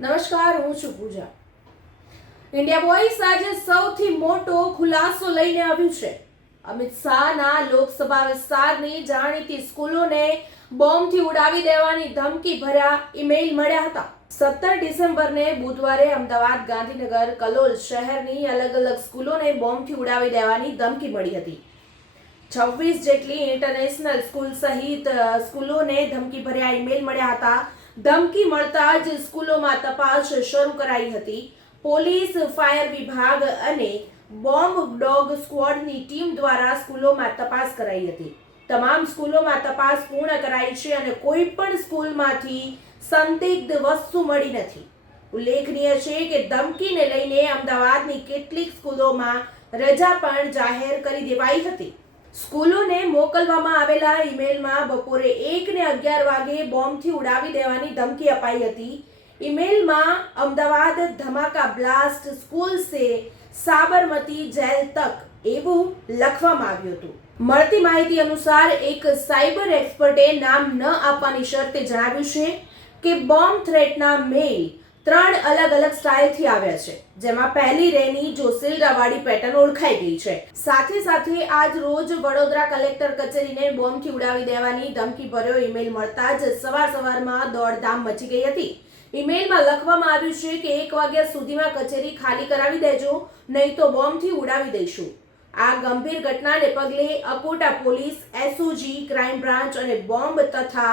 નમસ્કાર, હું છું પૂજા. ઇન્ડિયા વોઇસ આજે સૌથી મોટો ખુલાસો લઈને આવ્યું છે. અમિત શાહના લોકસભા વિસ્તારની જાણીતી સ્કૂલોને બોમ્બથી ઉડાવી દેવાની ધમકી ભર્યા ઈમેલ મળ્યા હતા. 17 ડિસેમ્બરને બુધવારે અમદાવાદ, ગાંધીનગર, કલોલ શહેરની અલગ અલગ સ્કૂલોને બોમ્બથી ઉડાવી દેવાની ધમકી મળી હતી. 26 જેટલી ઇન્ટરનેશનલ સ્કૂલ સહિત સ્કૂલોને ધમકી ભર્યા ઈમેલ મળ્યા હતા. ધમકી મળતા જ સ્કૂલોમાં તપાસ શરૂ કરાઈ હતી. પોલીસ, ફાયર વિભાગ અને બોમ્બ ડોગ સ્ક્વોડની ટીમ દ્વારા સ્કૂલોમાં તપાસ કરાઈ હતી. તમામ સ્કૂલોમાં તપાસ પૂર્ણ કરાઈ છે અને કોઈ પણ સ્કૂલમાંથી સંદિગ્ધ વસ્તુ મળી નથી. ઉલ્લેખનીય છે કે ધમકીને લઈને અમદાવાદની કેટલીક સ્કૂલોમાં રજા પણ જાહેર કરી દેવાઈ હતી. સ્કૂલોને મોકલવામાં આવેલા ઈમેલમાં બપોરે 1 ને 11 વાગે બોમ્બથી ઉડાવી દેવાની ધમકી અપાઈ હતી. ઈમેલમાં અમદાવાદ ધમાકા બ્લાસ્ટ સ્કૂલ સે સાબરમતી જેલ તક એવું લખવામાં આવ્યું હતું. મળતી માહિતી અનુસાર એક સાયબર એક્સપર્ટે નામ ન આપવાની શરતે જણાવ્યું છે કે બોમ્બ થ્રેટના મેલ 3 અલગ અલગ સ્ટાઇલથી આવ્યા છે, જેમાં પહેલી રેની જોશીલરાવાળી પેટર્ન ઓળખાઈ ગઈ છે. સાથે આજ રોજ વડોદરા કલેક્ટર કચેરીને બોમ્બથી ઉડાવી દેવાની ધમકી ભર્યો ઈમેલ મળતા જ સવારમાં દોડધામ મચી ગઈ હતી. ઈમેલમાં લખવામાં આવ્યું છે કે 1 વાગ્યા સુધીમાં કચેરી ખાલી કરાવી દેજો, નહીં તો બોમ્બથી ઉડાવી દઈશું. આ ગંભીર ઘટનાને પગલે Akota police, SOG, crime branch અને બોમ્બ તથા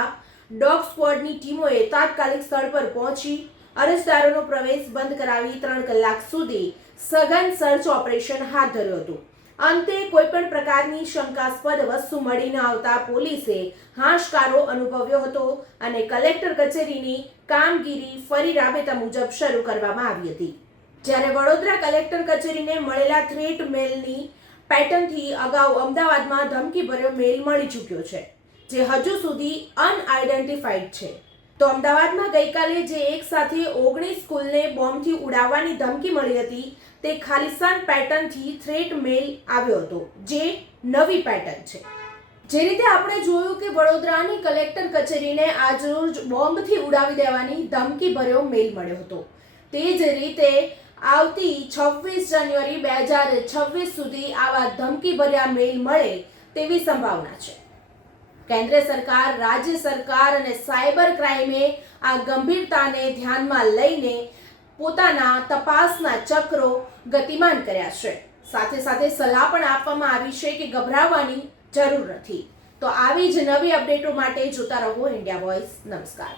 ડોગ સ્ક્વોડની ટીમોએ તાત્કાલિક સ્થળ પર પહોંચી અરજદારોનો પ્રવેશ બંધ કરાવી 3 કલાક સુધી સઘન સર્ચ ઓપરેશન હાથ ધર્યું હતું. અંતે કોઈ પણ પ્રકારની શંકાસ્પદ વસ્તુ મળી ન આવતા પોલીસે હાશકારો અનુભવ્યો હતો અને કલેક્ટર કચેરીની કામગીરી ફરી રાબેતા મુજબ શરૂ કરવામાં આવી હતી. જ્યારે વડોદરા કલેક્ટર કચેરીને મળેલા થ્રેટ મેલની પેટર્નથી અગાઉ અમદાવાદમાં ધમકી ભર્યો મેલ મળી ચૂક્યો છે, જે હજુ સુધી અનઆઇડેન્ટિફાઈડ છે. તો અમદાવાદમાં ગઈકાલે જે એક સાથે 19 સ્કૂલને બોમ્બથી ઉડાવવાની ધમકી મળી હતી, તે ખાલિસ્તાન પેટર્નથી થ્રેટ મેલ આવ્યો હતો, જે નવી પેટર્ન છે. જે રીતે આપણે જોયું કે વડોદરાની કલેક્ટર કચેરીને આજરોજ બોમ્બથી ઉડાવી દેવાની ધમકી ભર્યો મેલ મળ્યો હતો, તે જ રીતે આવતી 26 જાન્યુઆરી 2026 સુધી આવા ધમકી ભર્યા મેલ મળે તેવી સંભાવના છે. કેન્દ્ર સરકાર, રાજ્ય સરકાર અને સાયબર ક્રાઇમે આ ગંભીરતાને ધ્યાનમાં લઈને પોતાના તપાસના ચક્રો ગતિમાન કર્યા છે. સાથે સલાહ પણ આપવામાં આવી છે કે ગભરાવાની જરૂર નથી. તો આવી જ નવી અપડેટો માટે જોતા રહો ઇન્ડિયા વોઇસ. નમસ્કાર.